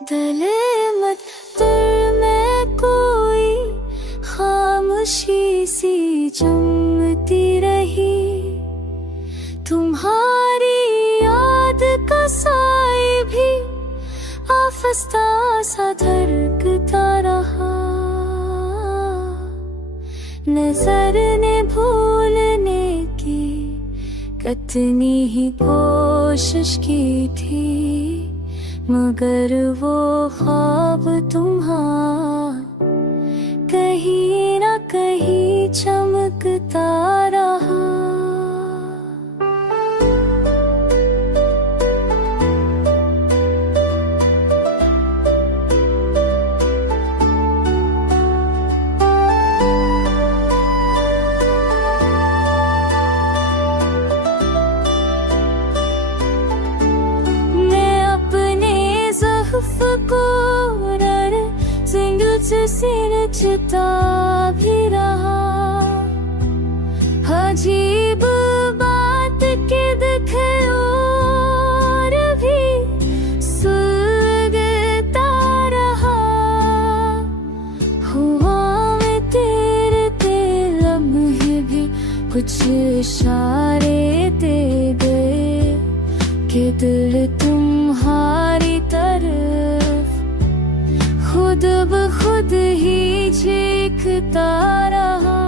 दिले मत दिल में कोई खामोशी सी जमती रही, तुम्हारी याद का साए भी आफस्ता सा धड़कता रहा। नजर ने भूलने की कितनी ही कोशिश की थी, मगर वो ख्वाब तुम्हारा कहीं ना कहीं चमकता रहा। को सिरचता भी रहा, अजीब बात के दिख और भी सुलगता रहा। हुआ में तेरे लम्हे भी कुछ इशारे दे गए कि दिल तुम्हारी तरफ खुद ब खुद ही चीखता रहा।